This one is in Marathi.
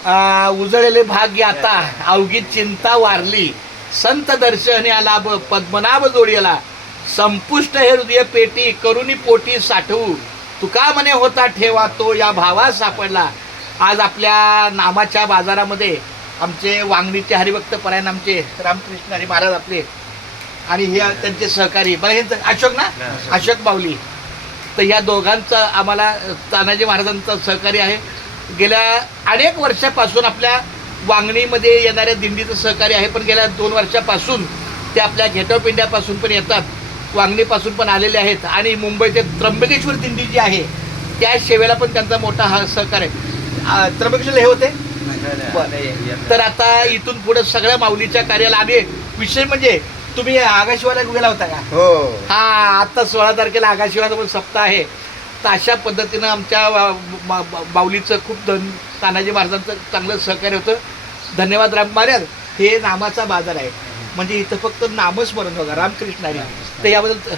उजळलेले भाग्य आता अवघी चिंता वारली, संत दर्शनी आला पद्मनाभ जोडीला, संपुष्ट हे हृदय पेटी करुणी पोटी साठवू, तुका म्हणे होता ठेवा तो या भावा सापडला. आज आपल्या नामाच्या बाजारामध्ये आमचे वांगणीचे हरिभक्त परायण आमचे रामकृष्ण हरी महाराज आपले आणि हे त्यांचे सहकारी बघा हे अशोक ना अशोक बावली, तर ह्या दोघांचा आम्हाला तानाजी महाराजांचा सहकारी आहे. गेल्या अनेक वर्षापासून आपल्या वांगणीमध्ये येणाऱ्या दिंडीचं सहकारी आहे, पण गेल्या 2 वर्षापासून ते आपल्या गेट ऑफ इंडियापासून पण येतात, वांगणीपासून पण आलेले आहेत आणि मुंबईचे त्र्यंबकेश्वर दिंडी जी आहे त्या सेवेला पण त्यांचा मोठा हा सहकार आहे. त्र्यंबकेश्वर हे होते. तर आता इथून पुढे सगळ्या माऊलीच्या कार्याला आम्ही विशेष म्हणजे तुम्ही आगाशिवाला गेला होता का? हो. हा आता 16 तारखेला आगाशिवाचा पण सप्ताह आहे. तर अशा पद्धतीनं आमच्या बाऊलीचं खूप तानाजी महाराजांचं चांगलं सहकार्य होतं. धन्यवाद राम महाराज. हे नामाचा बाजार आहे म्हणजे इथं फक्त नामस्मरण बघा रामकृष्ण हरी. तर याबद्दल